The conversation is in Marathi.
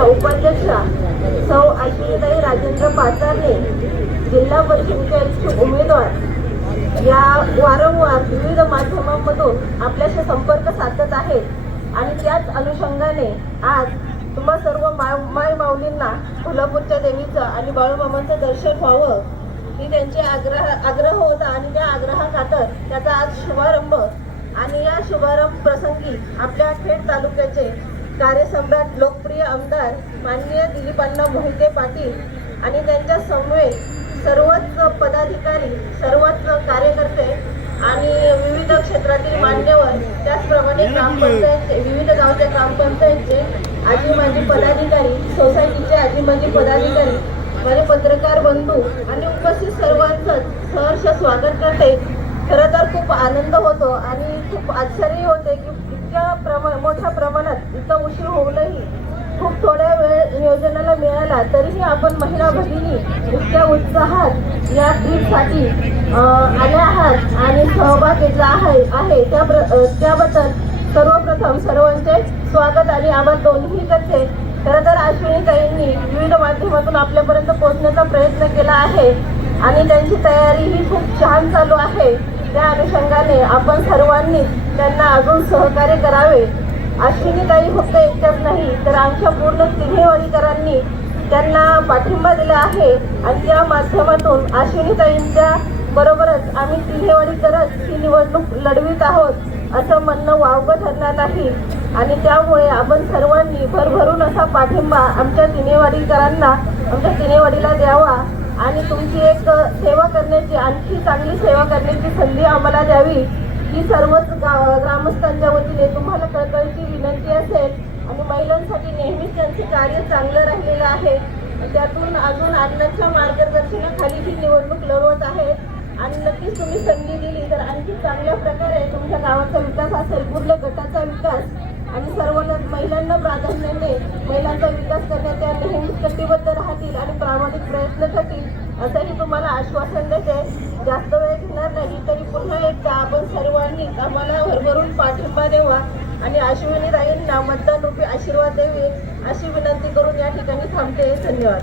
परिषदेच्या उपाध्यक्षा सौ आशिताई राजेंद्र पाचारने जिल्हा परिषदेचे उमेदवार. या वारंवार विविध माध्यमांमधून आपल्याशी संपर्क साधत आहेत. आणि त्याच अनुषंगाने आज तुम्हा सर्व माय माय माऊलींना कोल्हापूरच्या देवीचं आणि बाळूमामांचं दर्शन व्हावं. ही त्यांचे आग्रह आग्रह होता आणि त्या आग्रहाखातर त्याचा आज शुभारंभ. आणि या शुभारंभ प्रसंगी आपल्या खेड तालुक्याचे कार्यसम्राट लोकप्रिय आमदार माननीय दिलीपांना मोहिते पाटील आणि त्यांच्या समवेत सर्वच पदाधिकारी सर्वच कार्यकर्ते आणि विविध क्षेत्रातील मान्यवर त्याचप्रमाणे ग्रामपंचायतचे विविध गावच्या ग्रामपंचायतचे आजी माजी पदाधिकारी सोसायटीचे आजी माजी पदाधिकारी माझे पत्रकार बंधू आणि उपस्थित सर्वांचं सहर्ष स्वागत करते. खरं तर खूप आनंद होतो आणि खूप आश्चर्य होते की इतक्या प्रमा मोठ्या प्रमाणात इतका उशीर होऊनही खूप थोड्या वेळ नियोजनाला मिळाला तरीही आपण महिला भगिनी इतक्या उत्साहात या ट्रीपसाठी आल्या आहात आणि सहभाग घेतला आहे आहे. त्या प्र- त्याबद्दल सर्वप्रथम सर्वांचे स्वागत आणि आभार दोन्ही करते खरं तर अश्विनीताईंनी विविध माध्यमातून आपल्यापर्यंत पोहोचण्याचा प्रयत्न केला आहे आणि त्यांची तयारी ही खूप छान चालू आहे. त्या अनुषंगाने आपण सर्वांनी त्यांना अजून सहकार्य करावे अश्विनीताई फक्त एकट्याच नाही तर आमच्या पूर्ण तिन्हीवाडीकरांनी त्यांना पाठिंबा दिला आहे आणि त्या माध्यमातून अश्विनीताईंच्या बरोबरच आम्ही तिन्हीवाडीकरच ही निवडणूक लढवित आहोत असं म्हणणं वावगं ठरणार नाही. आणि त्यामुळे आपण सर्वांनी भरभरून असा पाठिंबा आमच्या तिन्हीवाडीकरांना आमच्या तिन्हीवाडीला द्यावा आणि तुमची एक सेवा करण्याची आणखी चांगली सेवा करण्याची संधी आम्हाला द्यावी. ही सर्वच गा ग्रामस्थांच्या वतीने तुम्हाला कळकळीची विनंती असेल आणि महिलांसाठी नेहमीच त्यांचे कार्य चांगलं राहिलेलं आहे. त्यातून अजून अण्णांच्या मार्गदर्शनाखाली ही निवडणूक लढवत आहे आणि नक्कीच तुम्ही संधी दिली तर आणखी चांगल्या प्रकारे तुमच्या गावाचा विकास असेल पूर्ण गटाचा विकास आणि सर्व महिलांना प्राधान्याने महिलांचा विकास करण्यात त्या नेहमीच कटिबद्ध राहतील आणि प्रामाणिक प्रयत्न करतील असंही तुम्हाला आश्वासन देते. जास्त वेळ घेणार नाही तरी पुन्हा एकदा आपण सर्वांनी आम्हाला भरभरून पाठिंबा द्यावा आणि अश्विनी राईंना मतदान रूपी आशीर्वाद द्यावे अशी विनंती करून या ठिकाणी थांबते. धन्यवाद.